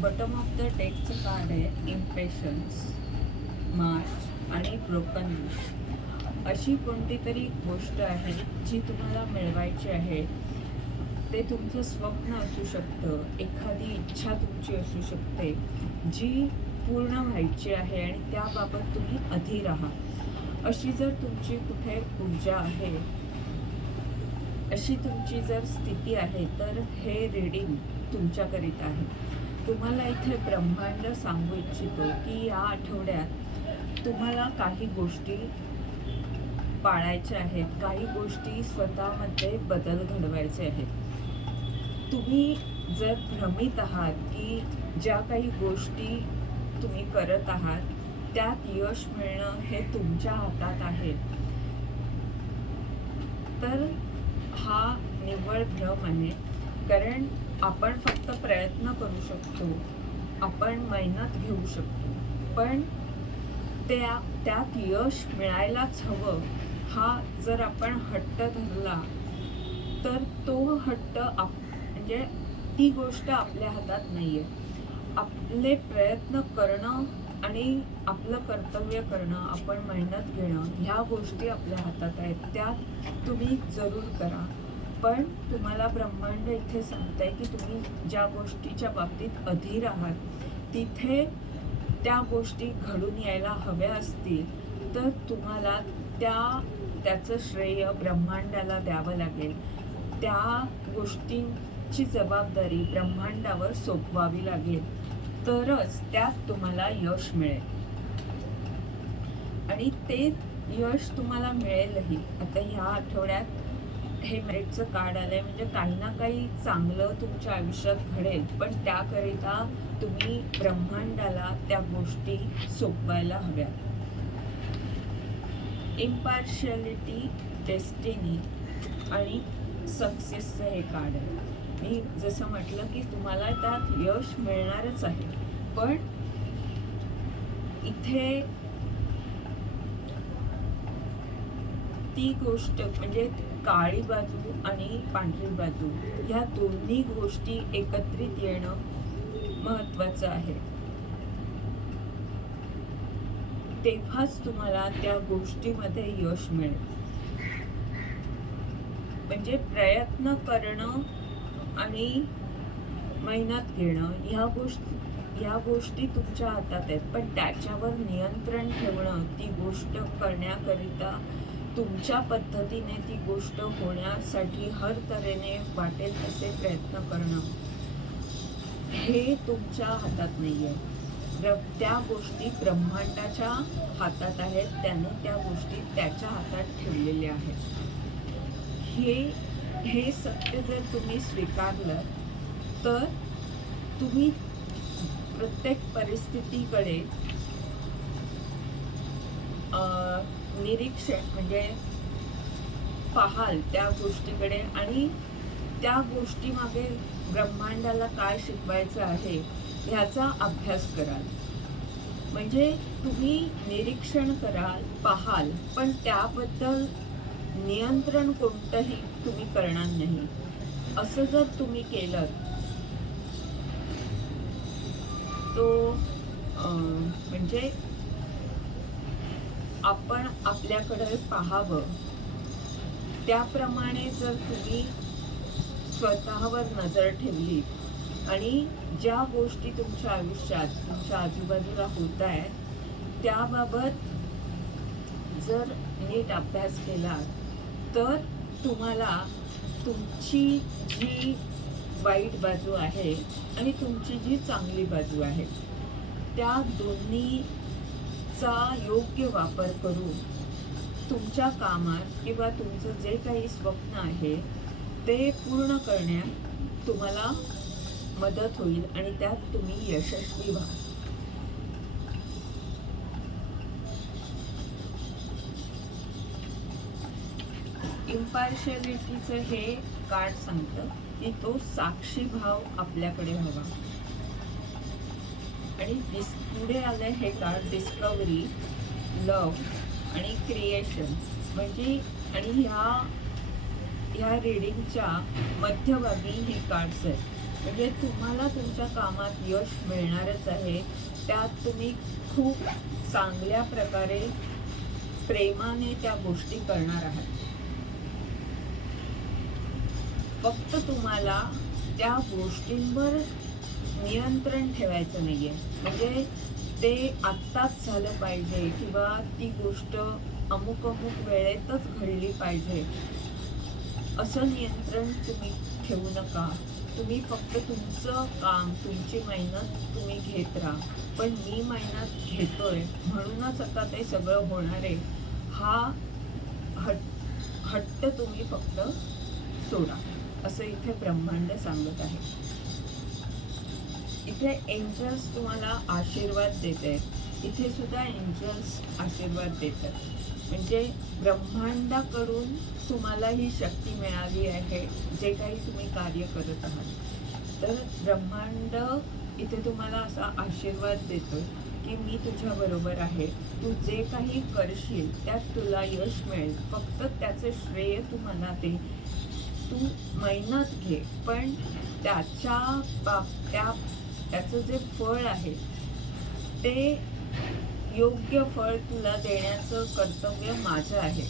Bottom of the डेकचं card आहे impressions march आणि ब्रोकन अशी कोणती तरी गोष्ट आहे जी तुम्हाला मिळवायची आहे? ते तुमचं स्वप्न असू शकतं एखादी इच्छा तुमची असू शकते जी पूर्ण व्हायची आहे आणि त्याबाबत तुम्ही अधीर आहात. अशी जर तुमची कुठे ऊर्जा आहे अशी तुमची जर स्थिती आहे तर हे रीडिंग तुमच्याकरिता आहे. तुम्हाला इथे ब्रह्मांड सांगू इच्छितो की या आठवड्यात तुम्हाला काही गोष्टी पाळायच्या आहेत. काही गोष्टी स्वतःमध्ये बदल घडवायचे आहेत. तुम्ही जर भ्रमित आहात की ज्या काही गोष्टी तुम्ही करत आहात त्यात यश मिळणं हे तुमच्या हातात आहे. तर हा निव्वळ भ्रम आहे. कारण आपण फक्त प्रयत्न करू शकतो. आपण मेहनत घेऊ शकतो. पण त्या त्यात यश मिळायलाच हवं. हा जर आपण हट्ट धरला तर तो हट्ट आप म्हणजे ती गोष्ट आपल्या हातात नाही आहे आपले प्रयत्न करणं आणि आपलं कर्तव्य करणं आपण मेहनत घेणं ह्या गोष्टी आपल्या हातात आहेत. त्या तुम्ही जरूर करा. पण तुम्हाला ब्रह्मांड इथे सांगताय की तुम्ही ज्या गोष्टीच्या बाबतीत अधीर आहात तिथे त्या गोष्टी घडून यायला हव्या असतील तर तुम्हाला त्या त्याचं श्रेय ब्रह्मांडाला द्यावं लागेल. त्या गोष्टींची जबाबदारी ब्रह्मांडावर सोपवावी लागेल. तरच त्यात तुम्हाला यश मिळेल. आणि ते यश तुम्हाला मिळेलही. आता ह्या आठवड्यात हे मेरिटचं कार्ड आलंय. म्हणजे काही ना काही चांगलं तुमच्या आयुष्यात घडेल पण त्याकरिता तुम्ही ब्रह्मांडाला त्या गोष्टी सोपवायला हव्या इम्पार्शियालिटी डेस्टिनी आणि सक्सेसचं हे कार्ड आहे. मी जसं म्हटलं की तुम्हाला त्यात यश मिळणारच आहे. पण इथे ती गोष्ट म्हणजे काळी बाजू आणि पांढरी बाजू ह्या दोन्ही गोष्टी एकत्रित येणं महत्वाचं आहे. तेव्हाच तुम्हाला त्या गोष्टीमध्ये यश मिळेल. म्हणजे प्रयत्न करणं आणि मेहनत घेणं ह्या गोष्टी ह्या गोष्टी तुमच्या हातात आहेत. पण त्याच्यावर नियंत्रण ठेवणं ती गोष्ट करण्याकरिता तुमच्या पद्धतीने ती गोष्ट होण्यासाठी हर तऱ्हेने वाटेल तसे प्रयत्न करणं. हे तुमच्या हातात नाही आहे त्या गोष्टी ब्रह्मांडाच्या हातात आहेत. त्याने त्या गोष्टी त्याच्या हातात ठेवलेल्या आहेत. हे हे सत्य जर तुम्ही स्वीकारलं तर तुम्ही प्रत्येक परिस्थितीकडे निरीक्षण म्हणजे पाहाल त्या गोष्टीकडे आणि त्या गोष्टीमागे ब्रह्मांडाला काय शिकवायचं आहे ह्याचा अभ्यास कराल. म्हणजे तुम्ही निरीक्षण कराल पाहाल पण त्याबद्दल नियंत्रण कोणतंही तुम्ही करणार नाही. असं जर तुम्ही केलं तो म्हणजे आपण आपल्याकडे पाहावं. त्याप्रमाणे जर तुम्ही स्वतःवर नजर ठेवली आणि ज्या गोष्टी तुमच्या आयुष्यात तुमच्या आजूबाजूला होत आहेत त्याबाबत जर नीट अभ्यास केला तर तुम्हाला तुमची जी वाईट बाजू आहे आणि तुमची जी चांगली बाजू आहे त्या दोन्ही चा योग्य वापर करून तुमच्या कामात किंवा तुमचं जे काही स्वप्न आहे ते पूर्ण करण्यात तुम्हाला मदत होईल आणि त्यात तुम्ही यशस्वी व्हा इम्पार्शियलिटीचं हे कार्ड सांगतं की तो साक्षी भाव आपल्याकडे हवा. आणि डिस पुढे आलं हे कार्ड डिस्कवरी लव आणि क्रिएशन म्हणजे आणि ह्या ह्या रिडिंगच्या मध्यभागी हे कार्ड्स आहेत. म्हणजे तुम्हाला तुमच्या कामात यश मिळणारच आहे. त्यात तुम्ही खूप चांगल्या प्रकारे प्रेमाने त्या गोष्टी करणार आहात. फक्त तुम्हाला त्या गोष्टींवर नियंत्रण ठेवायचं नाही आहे म्हणजे ते आत्ताच झालं पाहिजे किंवा ती गोष्ट अमुक अमुक वेळेतच घडली पाहिजे. असं नियंत्रण तुम्ही ठेवू नका. तुम्ही फक्त तुमचं काम तुमची मेहनत तुम्ही घेत राहा. पण मी मेहनत घेतोय म्हणूनच आता ते सगळं होणार आहे. हा हट हट्ट तुम्ही फक्त सोडा असं इथे ब्रह्मांड सांगत आहे. इथे एंजल्स तुम्हाला आशीर्वाद देत आहेत इथे सुद्धा एंजल्स आशीर्वाद देतात. म्हणजे ब्रह्मांडाकडून तुम्हाला ही शक्ती मिळाली आहे जे काही तुम्ही कार्य करत आहात. तर ब्रह्मांड इथे तुम्हाला असा आशीर्वाद देतो की मी तुझ्या बरोबर आहे. तू जे काही करशील त्यात तुला यश मिळेल. फक्त त्याचं श्रेय तुम्हाला ते तू मेहनत घे पण त्याच्या बाब त्या त्याचं जे फळ आहे ते योग्य फळ तुला देण्याचं कर्तव्य माझं आहे.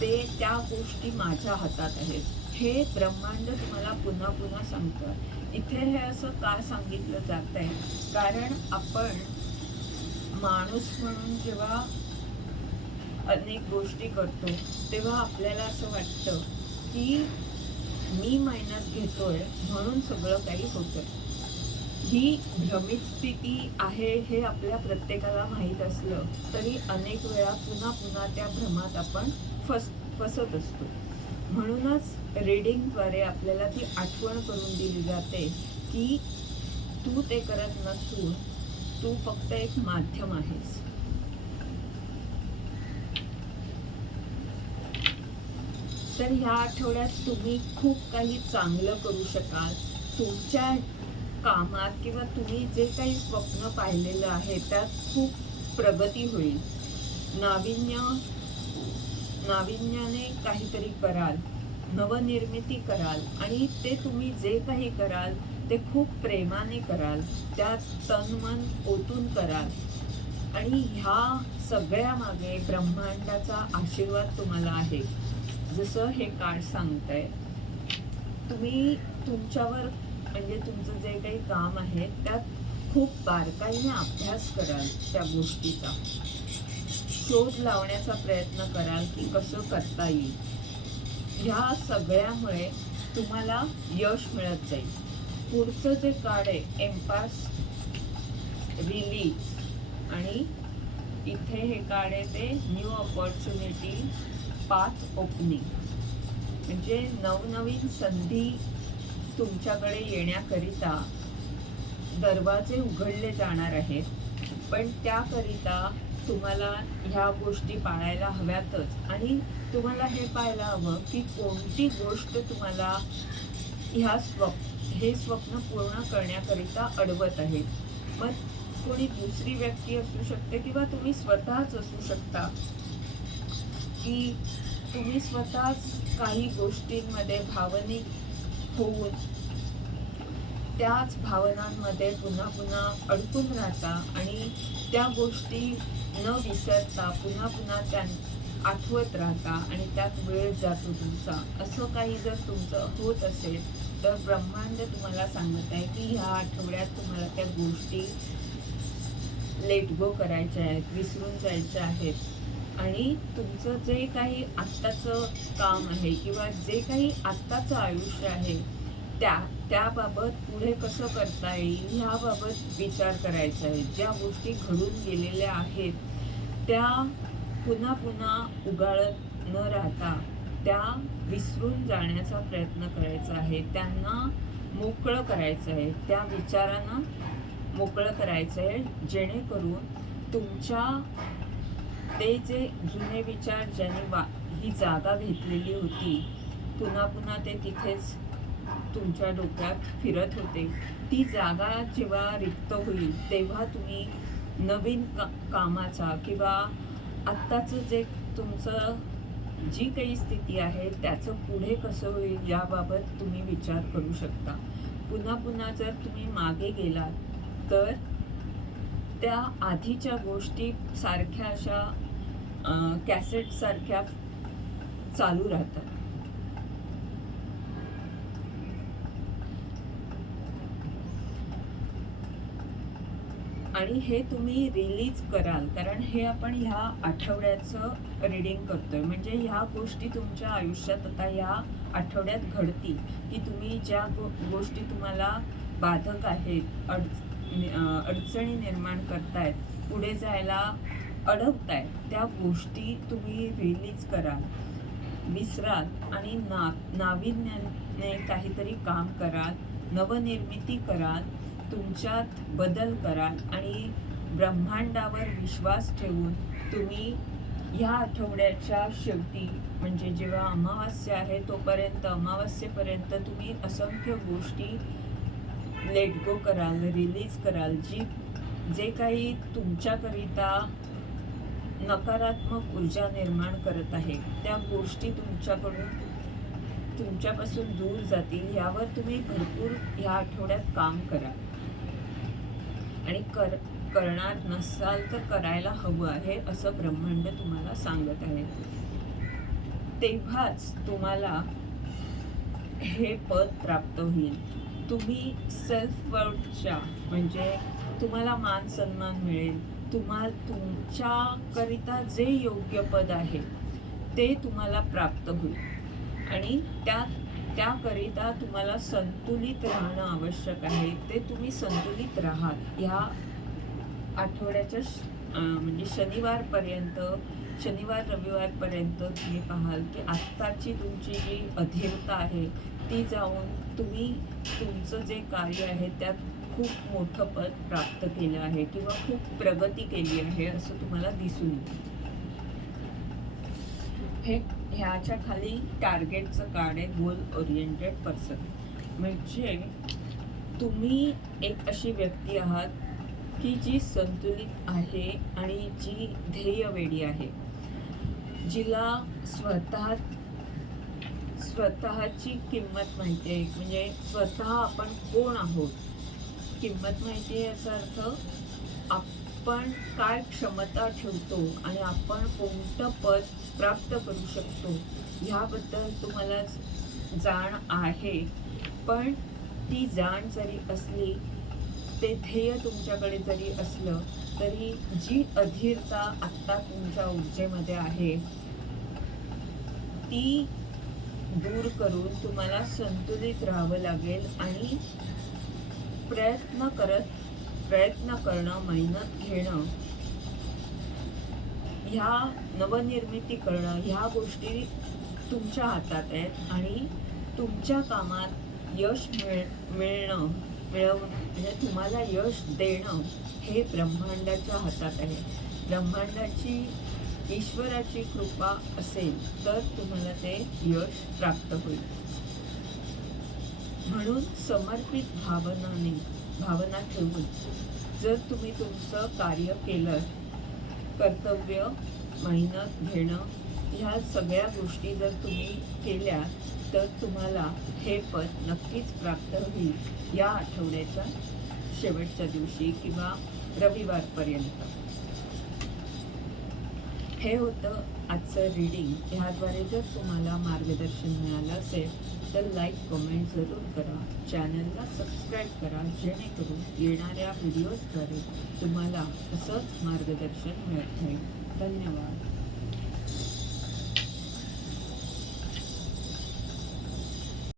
ते त्या गोष्टी माझ्या हातात आहेत. हे ब्रह्मांड तुम्हाला पुन्हा पुन्हा सांगतं. इथे हे असं का सांगितलं जात आहे? कारण आपण माणूस म्हणून जेव्हा अनेक गोष्टी करतो तेव्हा आपल्याला असं वाटतं की मी मेहनत घेतोय म्हणून सगळं काही होतं ही भ्रमित स्थिती आहे हे आपल्या प्रत्येकाला माहीत असलं तरी अनेक वेळा पुन्हा पुन्हा त्या भ्रमात आपण फस फसत असतो. म्हणूनच रीडिंगद्वारे आपल्याला ती आठवण करून दिली जाते की तू ते करत नसून तू फक्त एक माध्यम आहेस. तर ह्या आठवड्यात तुम्ही खूप काही चांगलं करू शकाल. तुमच्या कामात किंवा तुम्ही जे काही स्वप्न पाहिलेलं आहे त्यात खूप प्रगती होईल. नाविन्य नाविन्याने काहीतरी कराल नवनिर्मिती कराल आणि ते तुम्ही जे काही कराल ते खूप प्रेमाने कराल. त्यात तन मन ओतून कराल. आणि ह्या सगळ्या मागे ब्रह्मांडाचा आशीर्वाद तुम्हाला आहे. जसं हे कार्ड सांगतंय तुम्ही तुमच्यावर म्हणजे तुमचं जे काही काम आहे त्यात खूप बारकाईने अभ्यास कराल त्या गोष्टीचा. शोध लावण्याचा प्रयत्न कराल की कसं करता येईल. ह्या सगळ्यामुळे तुम्हाला यश मिळत जाईल. पुढचं जे कार्ड आहे एम्पास रिलीज आणि इथे हे कार्ड आहे ते न्यू ऑपॉर्च्युनिटी पाथ ओपनिंग म्हणजे नवनवीन संधी तुमच्याकडे येण्याकरिता दरवाजे उघडले जाणार आहेत पण त्याकरिता तुम्हाला ह्या गोष्टी पाळायला हव्यातच. आणि तुम्हाला हे पाहायला हवं की कोणती गोष्ट तुम्हाला ह्या स्वप् हे स्वप्न पूर्ण करण्याकरिता अडवत आहे. मग कोणी दुसरी व्यक्ती असू शकते किंवा तुम्ही स्वतःच असू शकता की तुम्ही स्वतःच काही गोष्टींमध्ये भावनिक होऊन त्याच भावनांमध्ये पुन्हा पुन्हा अडकून राहता आणि त्या गोष्टी न विसरता पुन्हा पुन्हा त्या आठवत राहता आणि त्यात वेळ जातो तुमचा. असं काही जर तुमचं होत असेल तर ब्रह्मांड तुम्हाला सांगत आहे की ह्या आठवड्यात तुम्हाला त्या गोष्टी लेट गो करायच्या आहेत विसरून जायच्या आहेत. आणि तुमचं जे काही आत्ताचं काम आहे किंवा जे काही आत्ताचं आयुष्य आहे त्या त्याबाबत पुढे कसं करता येईल ह्याबाबत विचार करायचा आहे. ज्या गोष्टी घडून गेलेल्या आहेत त्या पुन्हा पुन्हा उगाळत न राहता त्या विसरून जाण्याचा प्रयत्न करायचा आहे. त्यांना मोकळं करायचं आहे. त्या विचारांना मोकळं करायचं आहे जेणेकरून तुमच्या ते जे जुने विचार ज्यांनी वा ही जागा घेतलेली होती पुन्हा पुन्हा ते तिथेच तुमच्या डोक्यात फिरत होते. ती जागा जेव्हा रिक्त होईल तेव्हा तुम्ही नवीन का कामाचा किंवा आत्ताचं जे तुमचं जी काही स्थिती आहे त्याचं पुढे कसं होईल याबाबत तुम्ही विचार करू शकता. पुन्हा पुन्हा जर तुम्ही मागे गेलात तर त्या आधीच्या गोष्टी सारख्या अशा कॅसेट सारख्या चालू राहतात. आणि हे तुम्ही रिलीज कराल कारण हे आपण ह्या आठवड्याचं रिडिंग करतोय. म्हणजे ह्या गोष्टी तुमच्या आयुष्यात आता ह्या आठवड्यात घडतील की तुम्ही ज्या गो गोष्टी तुम्हाला बाधक आहेत अडच अडचणी निर्माण करतायत पुढे जायला अडवताय त्या गोष्टी तुम्ही रिलीज कराल विसराल आणि ना नाविन्याने काहीतरी काम कराल नवनिर्मिती कराल तुमच्यात बदल कराल आणि ब्रह्मांडावर विश्वास ठेवून तुम्ही ह्या आठवड्याच्या शेवटी म्हणजे जेव्हा अमावास्या आहे तोपर्यंत अमावस्येपर्यंत तुम्ही असंख्य गोष्टी लेट गो कराल रिलीज कराल जी जे काही तुमच्याकरिता नकारात्मक ऊर्जा निर्माण करत आहे. त्या गोष्टी तुमच्याकडून तुमच्यापासून दूर जातील. यावर तुम्ही भरपूर ह्या आठवड्यात काम करा. आणि कर करणार नसाल तर करायला हवं आहे असं ब्रह्मांड तुम्हाला सांगत आहे. तेव्हाच तुम्हाला हे पद प्राप्त होईल. तुम्ही सेल्फ वर्कच्या म्हणजे तुम्हाला मान सन्मान मिळेल. तुम्हाला तुमच्याकरिता जे योग्य पद आहे ते तुम्हाला प्राप्त होईल. आणि त्या त्याकरिता तुम्हाला संतुलित राहणं आवश्यक आहे. ते तुम्ही संतुलित राहाल. ह्या आठवड्याच्या श- म्हणजे शनिवारपर्यंत शनिवार रविवारपर्यंत तुम्ही पाहाल की आत्ताची तुमची जी अधीरता आहे ती जाऊन तुम्ही तुमचं जे कार्य आहे त्यात खूप मोठं पद प्राप्त केलं आहे किंवा खूप प्रगती केली आहे असं तुम्हाला दिसून येईल. हे ह्याच्या खाली टार्गेटचं कार्ड आहे गोल ओरिएंटेड पर्सन म्हणजे तुम्ही एक अशी व्यक्ती आहात की जी संतुलित आहे आणि जी ध्येयवेडी आहे. जिला स्वतः स्वतःची किंमत माहिती आहे. म्हणजे स्वतः आपण कोण आहोत? किंमत माहिती आहे याचा अर्थ आपण काय क्षमता ठेवतो आणि आपण कोणतं पद प्राप्त करू शकतो ह्याबद्दल तुम्हाला जाण आहे. पण ती जाण जरी असली ते ध्येय तुमच्याकडे जरी असलं तरी जी अधीरता आत्ता तुमच्या ऊर्जेमध्ये आहे ती दूर करून तुम्हाला संतुलित राहावं लागेल आणि प्रयत्न करत प्रयत्न करणं मेहनत घेणं ह्या नवनिर्मिती करणं ह्या गोष्टी तुमच्या हातात आहेत आणि तुमच्या कामात यश मिळ मिळणं मिळवणं म्हणजे तुम्हाला यश देणं हे ब्रह्मांडाच्या हातात आहे. ब्रह्मांडाची ईश्वराची कृपा असेल तर तुम्हाला ते यश प्राप्त होईल. म्हणून समर्पित भावनाने भावना ठेवून जर तुम्ही तुमचं कार्य केलं कर्तव्य मेहनत घेणं ह्या सगळ्या गोष्टी जर तुम्ही केल्या तर तुम्हाला हे पद नक्कीच प्राप्त होईल या आठवड्याच्या शेवटच्या दिवशी किंवा रविवारपर्यंत. हे होतं आजचं रीडिंग ह्याद्वारे जर तुम्हाला मार्गदर्शन मिळालं असेल तर लाईक कमेंट जरूर करा. चॅनलला सबस्क्राईब करा जेणेकरून येणाऱ्या व्हिडिओजद्वारे तुम्हाला असंच मार्गदर्शन मिळत राहील. धन्यवाद.